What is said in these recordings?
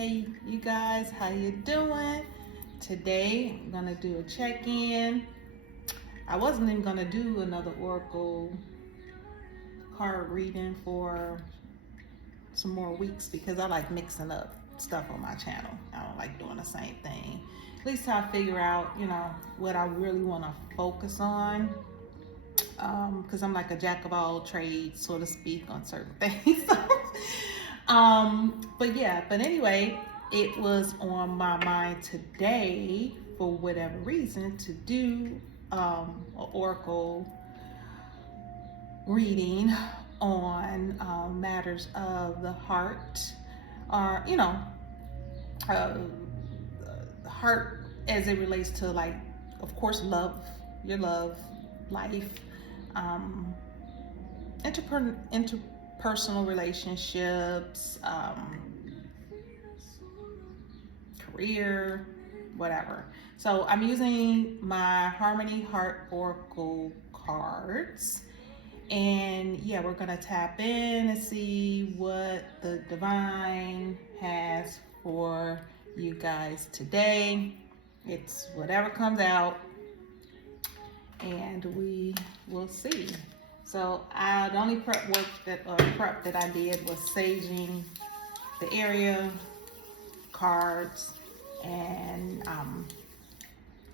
Hey you guys, how you doing? Today I'm gonna do a check-in. I wasn't even gonna do another Oracle card reading for some more weeks because I like mixing up stuff on my channel. I don't like doing the same thing. At least I figure out, what I really want to focus on. Because I'm like a jack of all trades, so to speak, on certain things. But anyway, it was on my mind today, for whatever reason, to do an oracle reading on matters of the heart, or the heart as it relates to, like, of course, love, your love life, interpersonal relationships, career, whatever. So I'm using my Harmony Heart Oracle cards, and yeah, we're gonna tap in and see what the divine has for you guys today. It's whatever comes out, and we will see. So the only prep that I did was saging the area, cards, and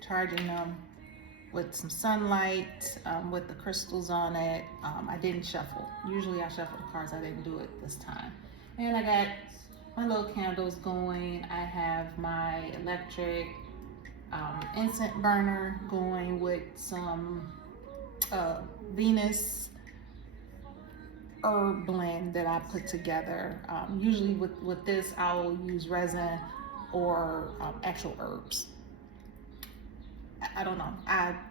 charging them with some sunlight, with the crystals on it. I didn't shuffle. Usually I shuffle the cards. I didn't do it this time. And I got my little candles going. I have my electric incense burner going with some Venus herb blend that I put together. Usually with this, I will use resin or actual herbs. I don't know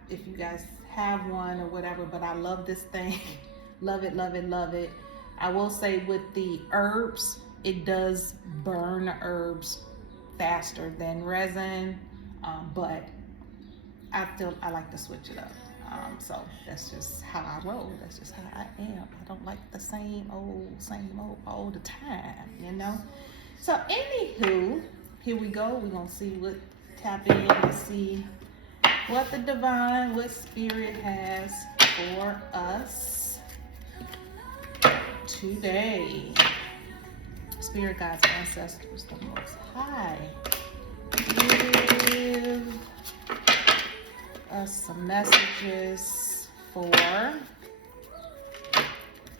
if you guys have one or whatever, but I love this thing. Love it, love it, love it. I will say with the herbs, it does burn the herbs faster than resin, but I like to switch it up. So that's just how I roll. That's just how I am. I don't like the same old all the time, So anywho, here we go. We're gonna see tap in and see what the divine, what spirit has for us today. Spirit guides, ancestors, the Most High, give us some messages for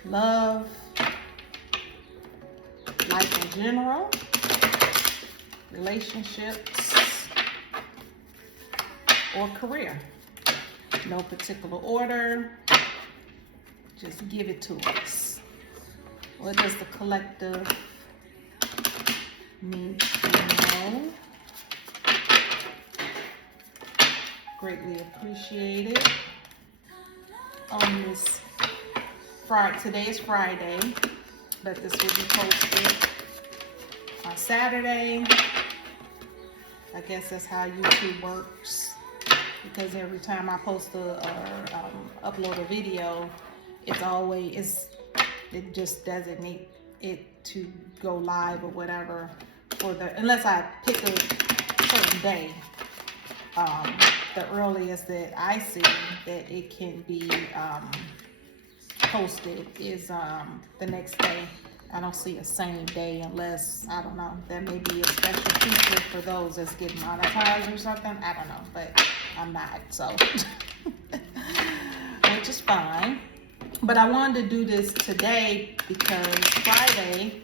love, life in general, relationships, or career. No particular order, just give it to us. What does the collective need to know? Greatly appreciated. On this Friday, today is Friday, but this will be posted on Saturday. I guess that's how YouTube works, because every time I post or upload a video, it just designate it to go live or whatever unless I pick a certain day. The earliest that I see that it can be posted is the next day. I don't see a same day unless, I don't know, there may be a special feature for those that's getting monetized or something. I don't know, but I'm not, so which is fine. But I wanted to do this today because Friday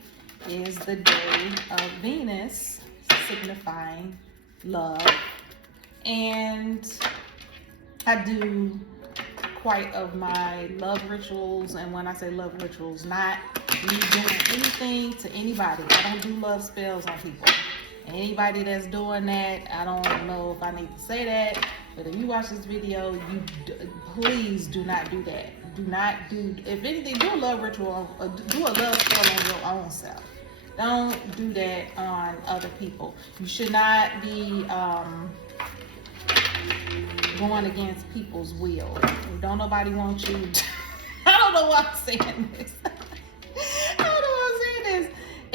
is the day of Venus, signifying love. And I do quite of my love rituals, and when I say love rituals, not me doing anything to anybody. I don't do love spells on people. Anybody that's doing that, I don't know if I need to say that, but if you watch this video, please do not do that. Do not do, if anything, do a love ritual, do a love spell on your own self. Don't do that on other people. You should not be going against people's will. Don't nobody want you. I don't know why I'm saying this. I don't know why I'm saying this.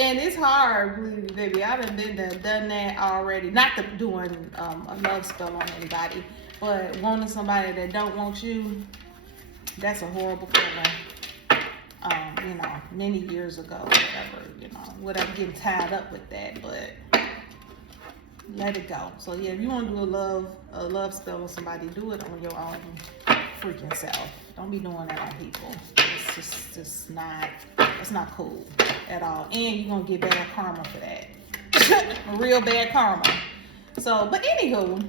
And it's hard, believe me, baby. I done been there, done that already. Not doing a love spell on anybody, but wanting somebody that don't want you, that's a horrible feeling. Many years ago, whatever, getting tied up with that, but let it go. So yeah, if you want to do a love spell with somebody, do it on your own freaking self. Don't be doing that on people. It's just not, it's not cool at all. And you're gonna get bad karma for that. Real bad karma. So, but anywho,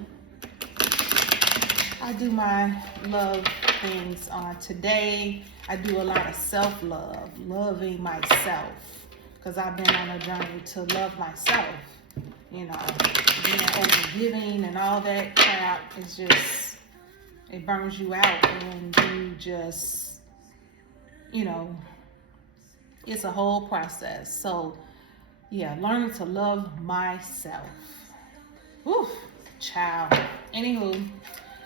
I do my love things on today. I do a lot of self-love, loving myself, because I've been on a journey to love myself. Being overgiving and all that crap is just, it burns you out, and you just, it's a whole process. So yeah, learning to love myself. Whew, child. Anywho,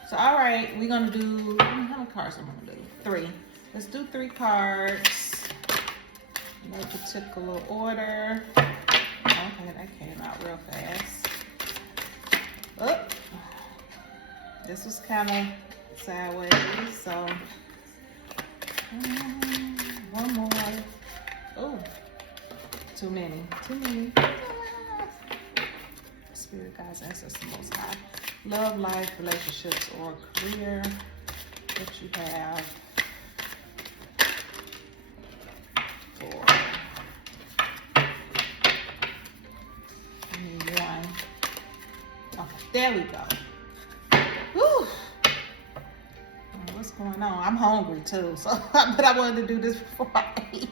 so all right, we're gonna do, how many cards am I gonna do? 3. Let's do 3 cards. No particular order. Okay, that came out real fast. Oh, this was kind of sideways, so one more. Oh, too many. Spirit guides, ancestors, most high. Love, life, relationships, or career that you have for. One. Okay, there we go. Whew. What's going on? I'm hungry too, so but I wanted to do this before I ate.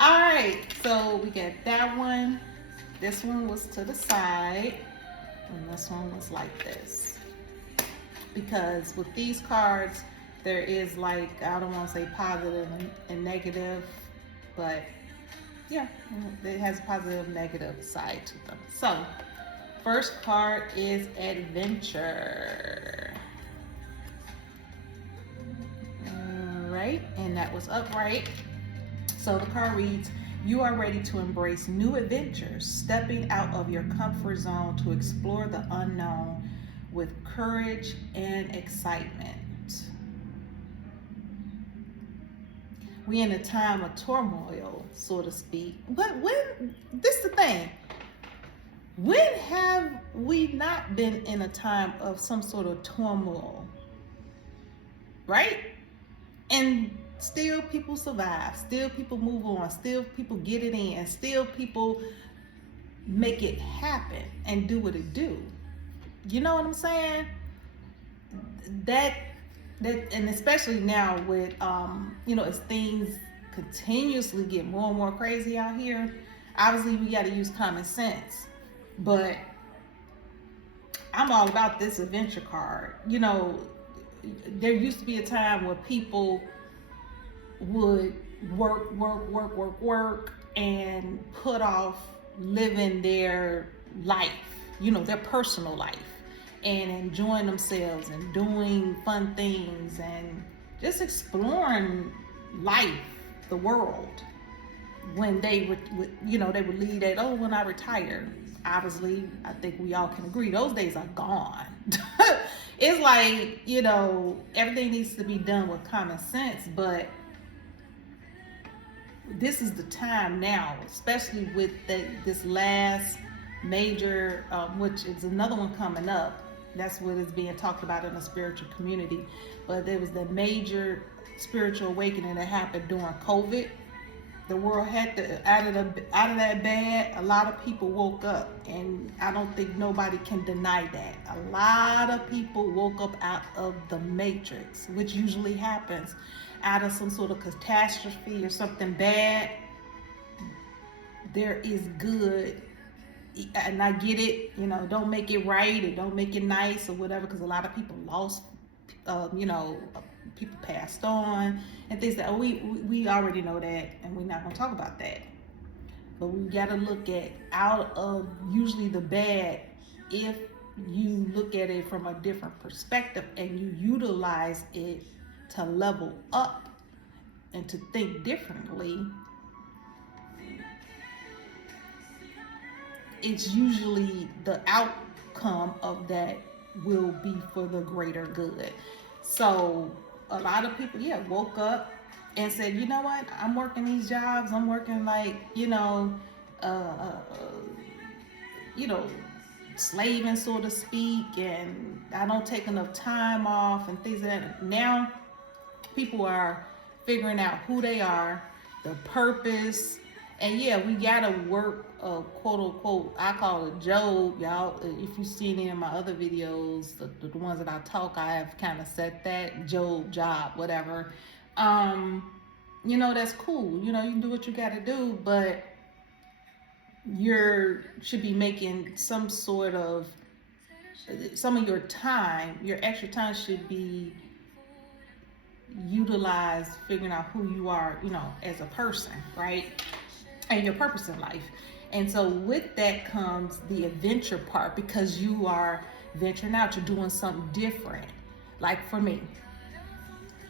All right, so we got that one. This one was to the side, and this one was like this. Because with these cards, there is like, I don't want to say positive and negative, but yeah, it has a positive and negative side to them. So, first card is adventure. All right, and that was upright. So the card reads, you are ready to embrace new adventures, stepping out of your comfort zone to explore the unknown with courage and excitement. We in a time of turmoil, so to speak. But this is the thing. When have we not been in a time of some sort of turmoil? Right? And still people survive, still people move on, still people get it in, still people make it happen and do what it do. You know what I'm saying? That and especially now with as things continuously get more and more crazy out here, obviously we got to use common sense. But I'm all about this adventure card. There used to be a time where people would work and put off living their life, their personal life, and enjoying themselves and doing fun things and just exploring life, the world. When they would leave that, when I retire. Obviously, I think we all can agree those days are gone. It's like, everything needs to be done with common sense, but this is the time now, especially with this last major, which is another one coming up. That's what is being talked about in the spiritual community. But there was the major spiritual awakening that happened during COVID. The world had to, out of that bad, a lot of people woke up, and I don't think nobody can deny that. A lot of people woke up out of the matrix, which usually happens out of some sort of catastrophe or something bad. There is good, and I get it, don't make it right or don't make it nice or whatever, because a lot of people lost, people passed on and things that we already know that, and we're not going to talk about that. But we got to look at out of usually the bad, if you look at it from a different perspective and you utilize it to level up and to think differently, it's usually the outcome of that will be for the greater good. So a lot of people, yeah, woke up and said, you know what, I'm working these jobs, I'm working like, uh, uh, you know, slaving, so to speak, and I don't take enough time off and things like that. Now people are figuring out who they are, the purpose, and yeah, we gotta work, quote unquote. I call it Job, y'all. If you've seen any of my other videos, the ones that I talk, I have kind of said that Job job, whatever. Um, that's cool. You can do what you gotta do, but you should be making some of your time, your extra time should be utilized figuring out who you are, as a person, right? And your purpose in life. And so with that comes the adventure part, because you are venturing out, you're doing something different. Like for me,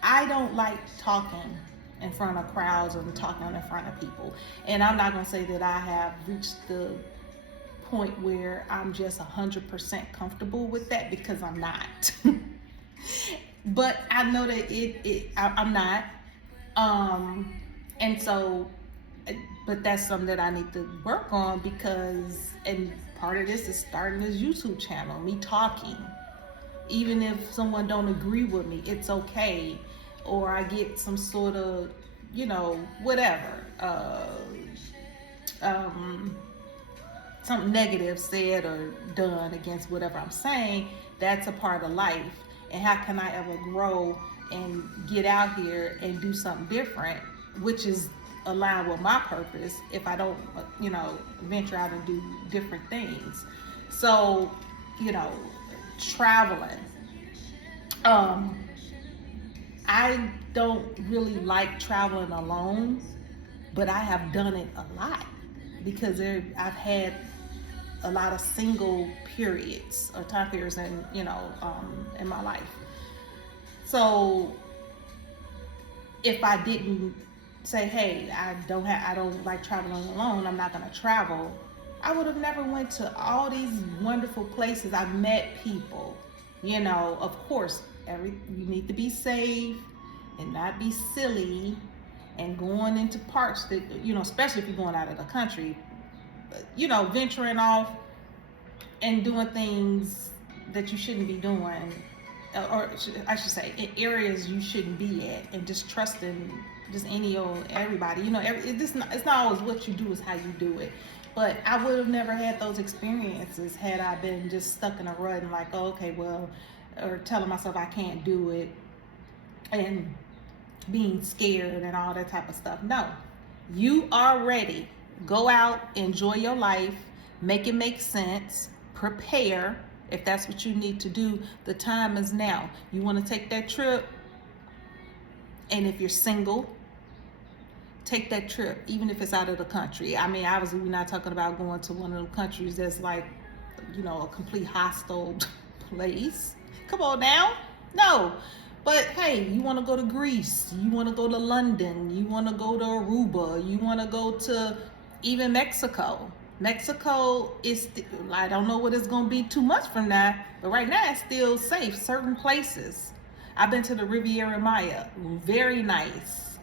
I don't like talking in front of crowds or talking in front of people. And I'm not going to say that I have reached the point where I'm just 100% comfortable with that, because I'm not. But I know that I'm not. And so, but that's something that I need to work on, because, and part of this is starting this YouTube channel, me talking. Even if someone don't agree with me, it's okay. Or I get some sort of, whatever, something negative said or done against whatever I'm saying, that's a part of life. And how can I ever grow and get out here and do something different, which is aligned with my purpose, if I don't, venture out and do different things. So, traveling. I don't really like traveling alone, but I have done it a lot, because I've had a lot of single periods or time periods in my life. So if I didn't say, hey, I don't like traveling alone, I'm not going to travel, I would have never went to all these wonderful places. I've met people, of course, you need to be safe and not be silly and going into parts that, especially if you're going out of the country, venturing off and doing things that you shouldn't be doing, or I should say, in areas you shouldn't be at, and just trusting just everybody. It's not always what you do, is how you do it. But I would have never had those experiences had I been just stuck in a rut and like, oh, okay, well, or telling myself I can't do it and being scared and all that type of stuff. No, you are ready. Go out, enjoy your life, make it make sense, prepare. If that's what you need to do, the time is now. You want to take that trip, and if you're single, take that trip, even if it's out of the country. I mean, obviously, we're not talking about going to one of the countries that's like, a complete hostile place. Come on now. No. But hey, you want to go to Greece, you want to go to London, you want to go to Aruba, you want to go to even Mexico. Mexico is, I don't know what it's going to be too much from now, but right now it's still safe. Certain places. I've been to the Riviera Maya. Very nice,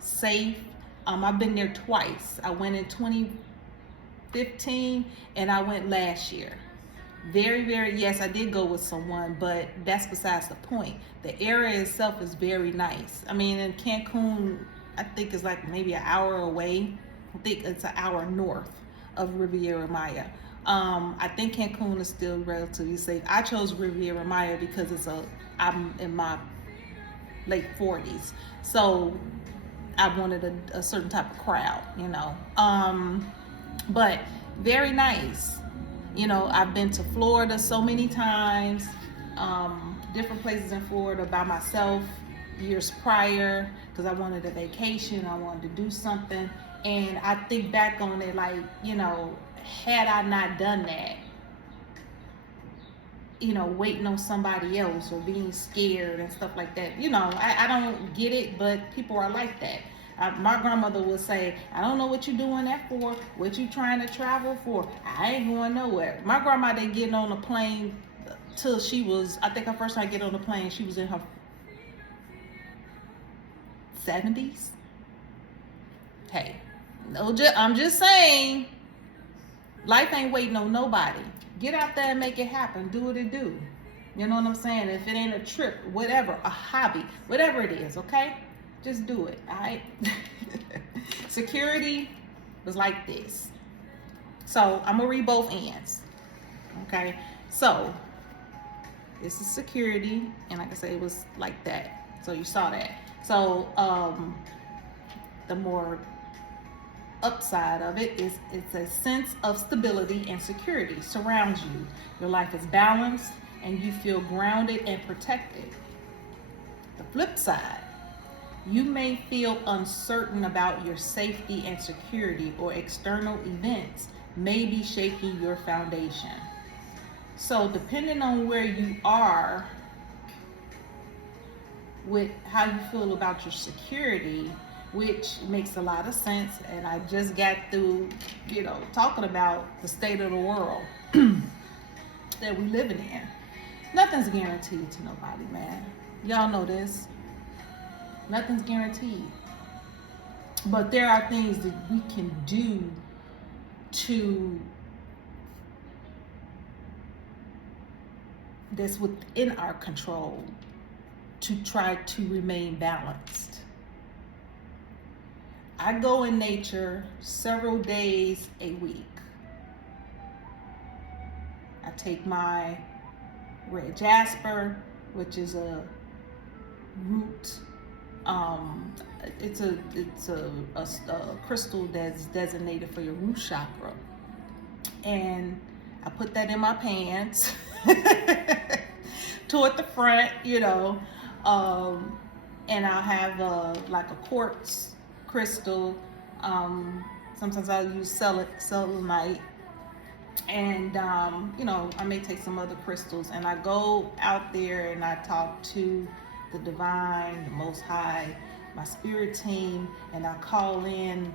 safe. I've been there twice. I went in 2015 and I went last year. Very, yes, I did go with someone, but that's besides the point. The area itself is very nice. I mean, in Cancun, I think it's like maybe an hour away. I think it's an hour north of Riviera Maya. I think Cancun is still relatively safe. I chose Riviera Maya because I'm in my late 40s. So I wanted a certain type of crowd, but very nice. I've been to Florida so many times, different places in Florida by myself years prior, because I wanted a vacation, I wanted to do something. And I think back on it like, had I not done that, waiting on somebody else or being scared and stuff like that, I don't get it, but people are like that. My grandmother would say, I don't know what you doing that for, what you trying to travel for. I ain't going nowhere. My grandma didn't get on a plane till she was, I think her first time get on the plane, she was in her 70s. Hey, no, I'm just saying, life ain't waiting on nobody. Get out there and make it happen. Do what it do. You know what I'm saying? If it ain't a trip, whatever, a hobby, whatever it is, okay? Just do it, all right? Security was like this. So I'm gonna read both ends, okay? So this is security, and like I said, it was like that. So you saw that. So the more upside of it is it's a sense of stability and security surrounds you. Your life is balanced and you feel grounded and protected. The flip side, you may feel uncertain about your safety and security, or external events may be shaking your foundation. So depending on where you are with how you feel about your security, which makes a lot of sense, and I just got through, talking about the state of the world that we living in. Nothing's guaranteed to nobody, man. Y'all know this. Nothing's guaranteed. But there are things that we can do that's within our control to try to remain balanced. I go in nature several days a week. I take my red jasper, which is a root. It's a crystal that's designated for your root chakra, and I put that in my pants toward the front, and I'll have like a quartz crystal. Sometimes I'll use selenite, and I may take some other crystals, and I go out there and I talk to the divine, the Most High, my spirit team, and I call in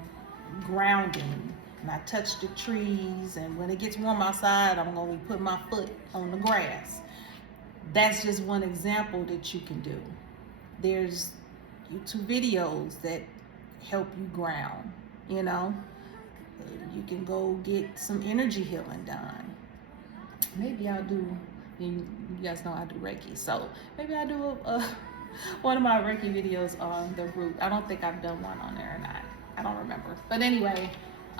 grounding, and I touch the trees, and when it gets warm outside, I'm going to put my foot on the grass. That's just one example that you can do. There's YouTube videos that help you ground, You can go get some energy healing done. Maybe I'll do, you guys know I do Reiki, so maybe I'll do one of my Reiki videos on the root. I don't think I've done one on there or not. I don't remember. But anyway,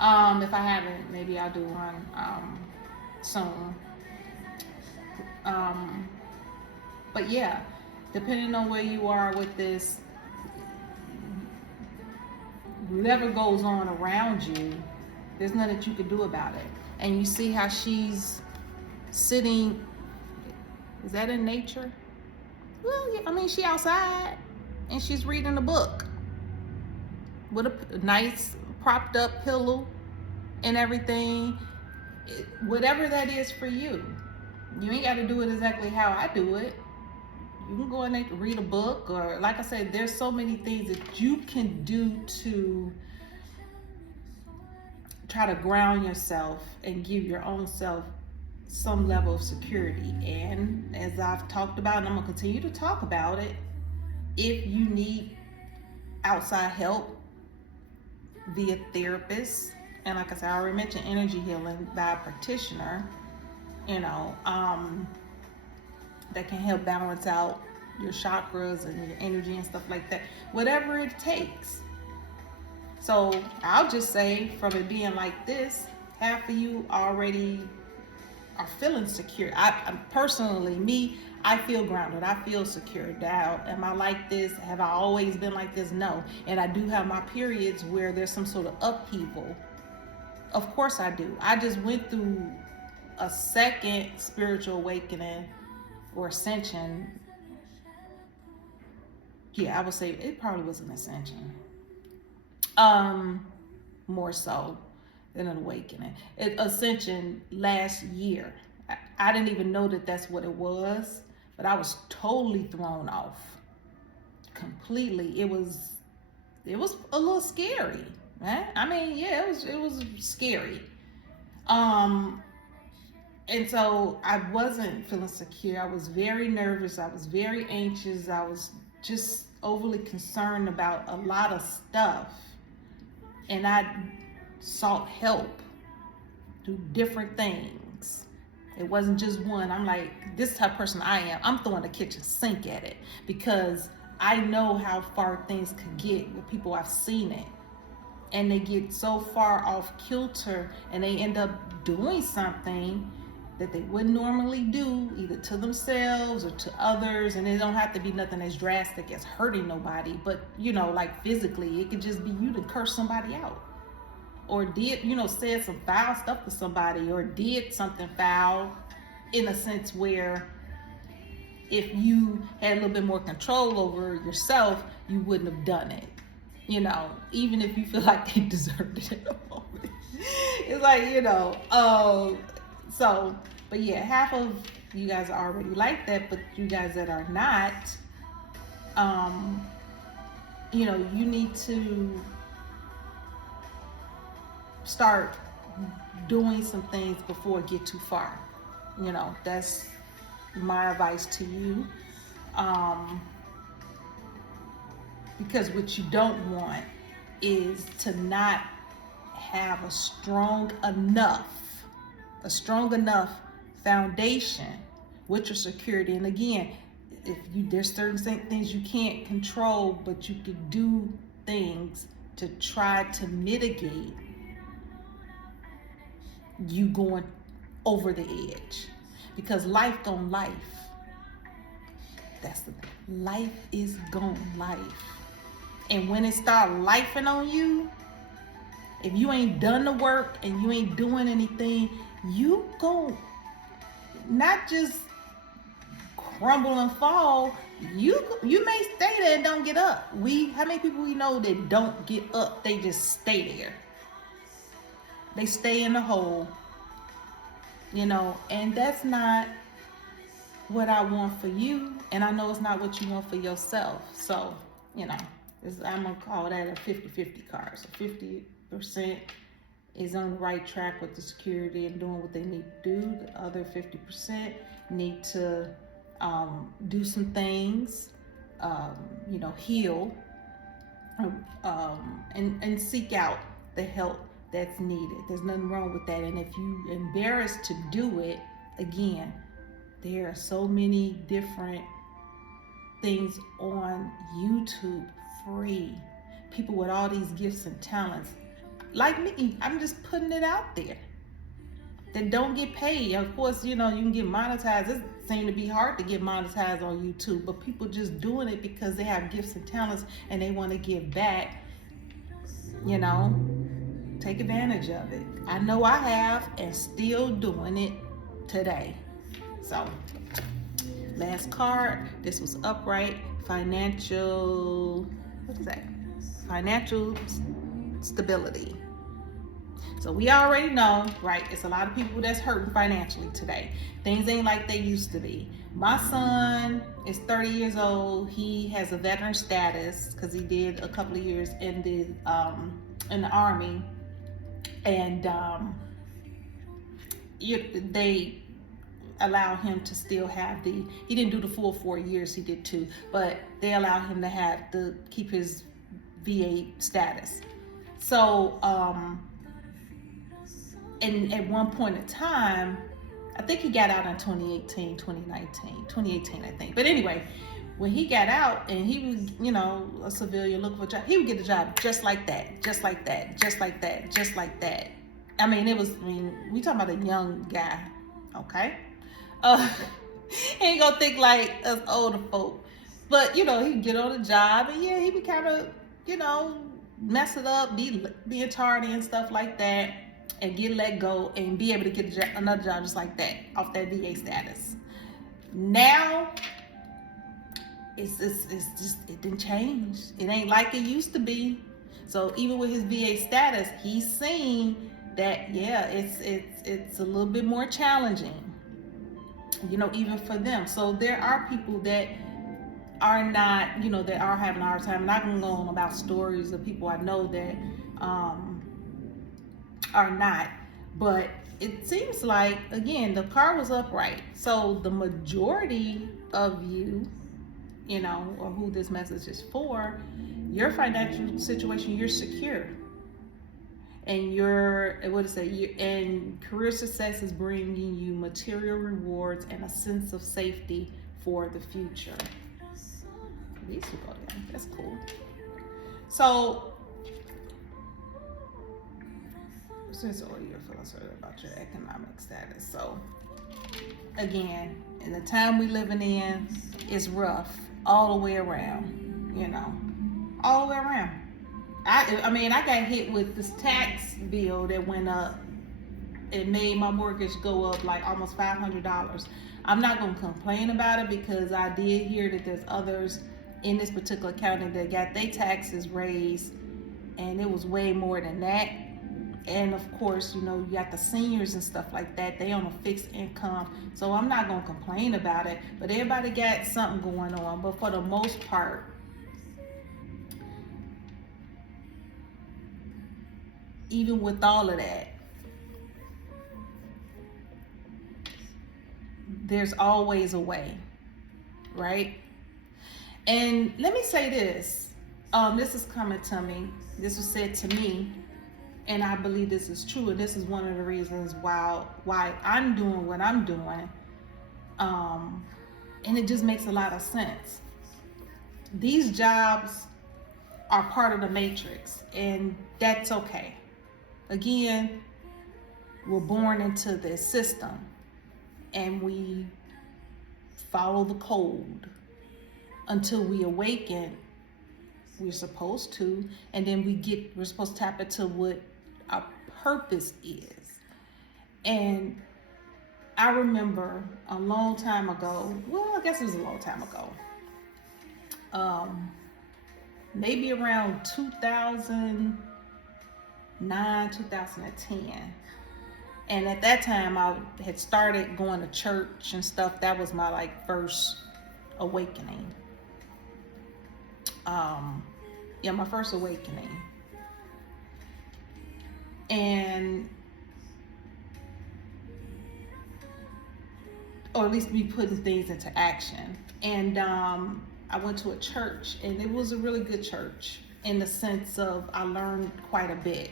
if I haven't, maybe I'll do one soon. But yeah, depending on where you are with this, whatever goes on around you, there's nothing that you can do about it. And you see how she's sitting, is that in nature? Well, yeah, I mean, she outside and she's reading a book with a nice propped up pillow and everything. Whatever that is for you. You ain't got to do it exactly how I do it. You can go in there and read a book, or like I said, there's so many things that you can do to try to ground yourself and give your own self some level of security. And as I've talked about, and I'm gonna continue to talk about it, if you need outside help via therapist, and like I said, I already mentioned energy healing by a practitioner, that can help balance out your chakras and your energy and stuff like that, whatever it takes. So I'll just say, from it being like this, half of you already are feeling secure. I'm personally, I feel grounded. I feel secure. Now, am I like this? Have I always been like this? No. And I do have my periods where there's some sort of upheaval. Of course I do. I just went through a second spiritual awakening or ascension. Yeah, I would say it probably was an ascension. More so than an awakening. Ascension last year. I didn't even know that that's what it was, but I was totally thrown off. Completely. It was it was a little scary, right? I mean, yeah, it was scary. And so I wasn't feeling secure. I was very nervous. I was very anxious. I was just overly concerned about a lot of stuff. And I sought help through different things. It wasn't just one. I'm like, this type of person I am. I'm throwing the kitchen sink at it because I know how far things could get with people. I've seen it. And they get so far off kilter and they end up doing something that they wouldn't normally do, either to themselves or to others. And it don't have to be nothing as drastic as hurting nobody, but like physically, it could just be you to curse somebody out, or did said some foul stuff to somebody, or did something foul, in a sense where if you had a little bit more control over yourself, you wouldn't have done it. Even if you feel like they deserved it at the moment. It's like, but yeah, half of you guys are already like that, but you guys that are not, you need to start doing some things before it get too far. That's my advice to you. Because what you don't want is to not have a strong enough foundation with your security. And again, there's certain things you can't control, but you could do things to try to mitigate you going over the edge. Because life gon' life. That's the thing. Life is gon' life. And when it start lifing on you, if you ain't done the work and you ain't doing anything, you gon' not just crumble and fall. You may stay there and don't get up. How many people we know that don't get up? They just stay there. They stay in the hole. And that's not what I want for you. And I know it's not what you want for yourself. So, I'm going to call that a 50-50 card. So 50% is on the right track with the security and doing what they need to do. The other 50% need to do some things, heal, and seek out the help that's needed. There's nothing wrong with that. And if you're embarrassed to do it, again, there are so many different things on YouTube, free. People with all these gifts and talents. Like me, I'm just putting it out there. That don't get paid. Of course, you can get monetized. It seems to be hard to get monetized on YouTube, but people just doing it because they have gifts and talents and they want to give back. Take advantage of it. I know I have, and still doing it today. So, last card. This was upright. Financial stability. So we already know, right? It's a lot of people that's hurting financially today. Things ain't like they used to be. My son is 30 years old. He has a veteran status because he did a couple of years in the Army, and they allow him to still have he didn't do the full 4 years, he did 2, but they allow him to keep his VA status. So, and at one point in time, I think he got out in 2018, I think. But anyway, when he got out and he was, a civilian looking for a job, he would get a job just like that, just like that, just like that, just like that. We talking about a young guy, okay? He ain't gonna think like us older folk. But, he'd get on the job and he would kind of, mess it up, being tardy and stuff like that, and get let go and be able to get another job just like that off that VA status. Now, it's just, it didn't change. It ain't like it used to be. So even with his VA status, he's seen that, yeah, it's a little bit more challenging, even for them. So there are people that are not, that are having a hard time. I'm not going to go on about stories of people I know that are not, but it seems like, again, the car was upright. So the majority of you, or who this message is for, your financial situation, you're secure. And and career success is bringing you material rewards and a sense of safety for the future. These two go down. That's cool. So, since all you're feeling certain about your economic status. So, again, in the time we living in, it's rough all the way around. All the way around. I mean, I got hit with this tax bill that went up. It made my mortgage go up like almost $500. I'm not going to complain about it because I did hear that there's others in this particular county that got their taxes raised, and it was way more than that. And of course, you got the seniors and stuff like that. They on a fixed income. So I'm not going to complain about it. But everybody got something going on. But for the most part, even with all of that, there's always a way, right? And let me say this. This is coming to me. This was said to me, and I believe this is true. And this is one of the reasons why I'm doing what I'm doing. And it just makes a lot of sense. These jobs are part of the matrix, and that's okay. Again, we're born into this system, and we follow the code until we awaken. We're supposed to, and then we're supposed to tap into what our purpose is. And I remember a long time ago, well, I guess it was a long time ago, maybe around 2009, 2010. And at that time, I had started going to church and stuff. That was my first awakening. My first awakening. And, or at least me putting things into action. And I went to a church, and it was a really good church in the sense of I learned quite a bit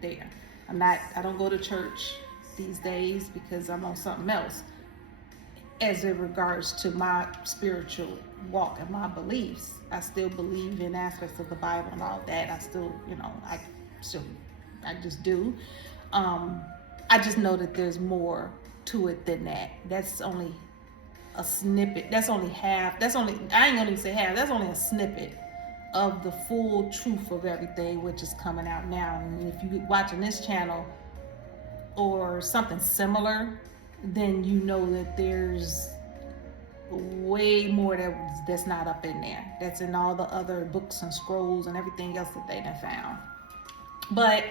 there. I don't go to church these days because I'm on something else as it regards to my spiritual walk and my beliefs. I still believe in aspects of the Bible and all that. I still, I just do. I just know that there's more to it than that. That's only a snippet. I ain't gonna even say half. That's only a snippet of the full truth of everything, which is coming out now. And if you're watching this channel or something similar, then you know that there's way more that's not up in there. That's in all the other books and scrolls and everything else that they done found. But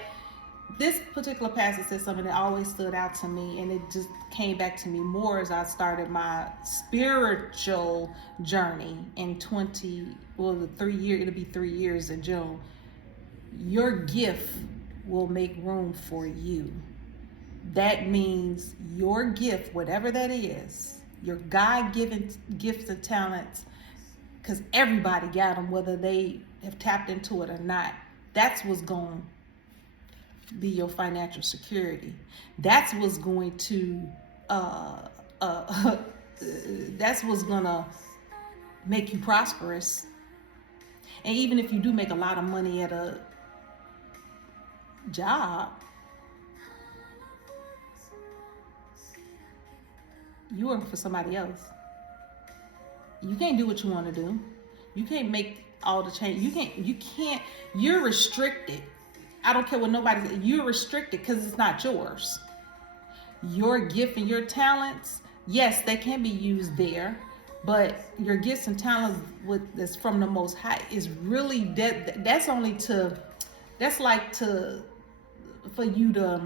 this particular passage says something that always stood out to me, and it just came back to me more as I started my spiritual journey in 3 years. It'll be 3 years in June. Your gift will make room for you. That means your gift, whatever that is, your God-given gifts and talents, because everybody got them, whether they have tapped into it or not. That's what's going to be your financial security. That's what's going to that's what's gonna make you prosperous. And even if you do make a lot of money at a job, you work for somebody else. You can't do what you want to do. You can't make all the change. You can't, you're restricted. I don't care what nobody says. You're restricted because it's not yours. Your gift and your talents, yes, they can be used there, but your gifts and talents that's from the Most High is really that's like for you to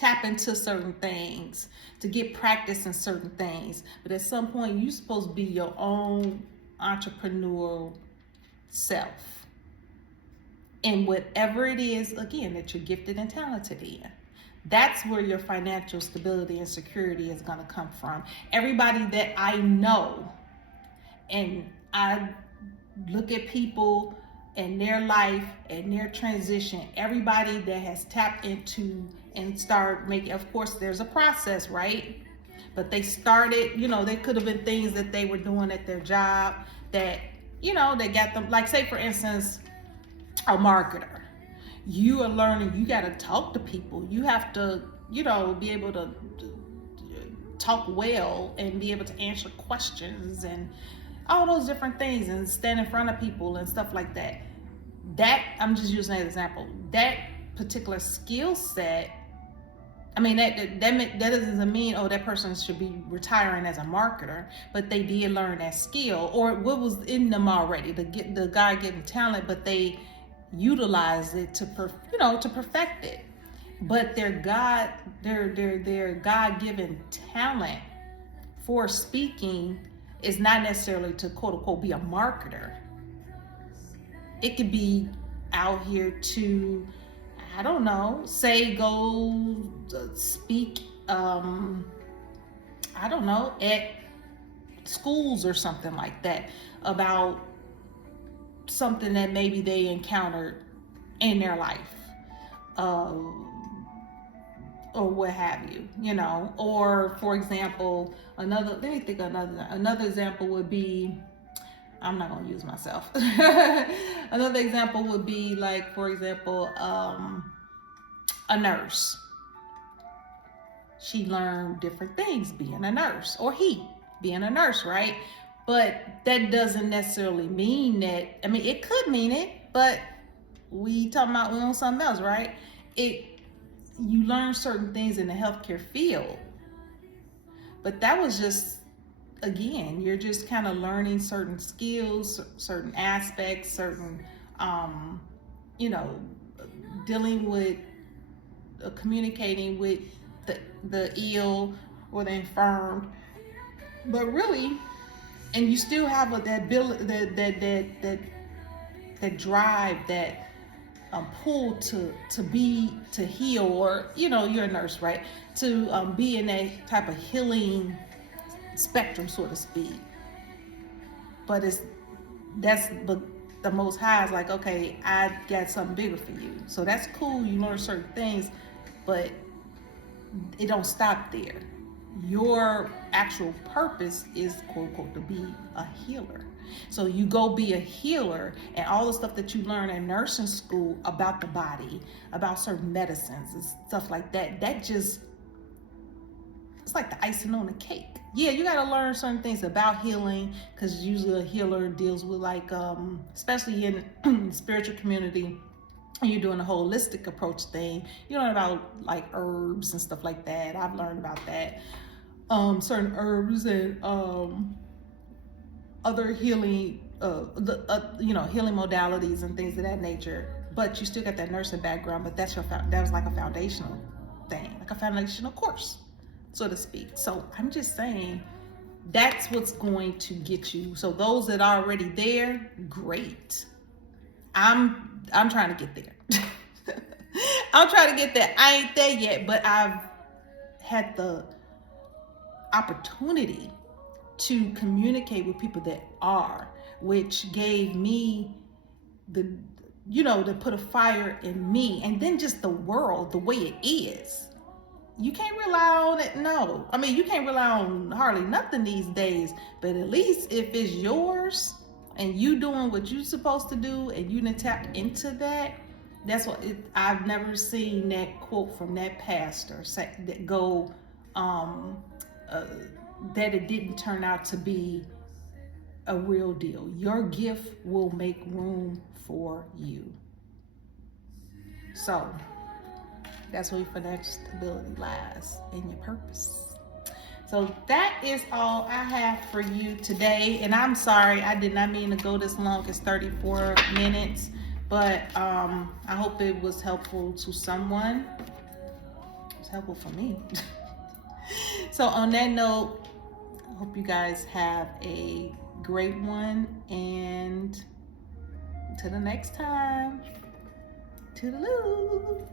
tap into certain things, to get practice in certain things. But at some point, you're supposed to be your own entrepreneurial self. And whatever it is, again, that you're gifted and talented in. That's where your financial stability and security is going to come from. Everybody that I know, and I look at people and their life and their transition, everybody that has tapped into and start making, of course, there's a process, right? But they started, there could have been things that they were doing at their job that, they got them, like say for instance, a marketer. You are learning, you got to talk to people. You have to, be able to talk well and be able to answer questions and all those different things and stand in front of people and stuff like that. That, I'm just using an example. That particular skill set, I mean, that doesn't mean, that person should be retiring as a marketer, but they did learn that skill, or what was in them already, the guy getting talent, but they utilize it to perfect it. But their God-given talent for speaking is not necessarily to quote unquote be a marketer. It could be out here to, I don't know, say go speak I don't know, at schools or something like that about something that maybe they encountered in their life, or what have you, or for example, another example would be, I'm not going to use myself. Another example would be like, for example, a nurse. She learned different things being a nurse, or he being a nurse, right? But that doesn't necessarily mean that, it could mean it, but we on something else, right? You learn certain things in the healthcare field, but that was just, again, you're just kind of learning certain skills, certain aspects, certain, dealing with, communicating with the ill or the infirmed, but really, and you still have that ability, that drive, that pull to heal, or you're a nurse, right? To be in that type of healing spectrum, so to speak. But the Most High is like, okay, I got something bigger for you. So that's cool. You learn certain things, but it don't stop there. Your actual purpose is, quote unquote, to be a healer. So you go be a healer, and all the stuff that you learn in nursing school about the body, about certain medicines and stuff like that, it's like the icing on the cake. Yeah, you got to learn certain things about healing, because usually a healer deals with like, especially in the spiritual community, and you're doing a holistic approach thing, you learn about like herbs and stuff like that. I've learned about that. Certain herbs and other healing, healing modalities and things of that nature. But you still got that nursing background, but that was like a foundational thing, like a foundational course, so to speak. So I'm just saying, that's what's going to get you. So those that are already there, great. I'm trying to get there. I'm trying to get there. I ain't there yet, but I've had the opportunity to communicate with people that are, which gave me to put a fire in me, and then just the world the way it is. You can't rely on it. No, you can't rely on hardly nothing these days, but at least if it's yours and you doing what you're supposed to do, and you didn't tap into that, that's what I've never seen that quote from that pastor say, that go, that it didn't turn out to be a real deal. Your gift will make room for you. So that's where your financial stability lies, in your purpose. So that is all I have for you today. And I'm sorry, I did not mean to go this long. It's 34 minutes. But I hope it was helpful to someone. was helpful for me. So on that note, I hope you guys have a great one, and till the next time, toodaloo.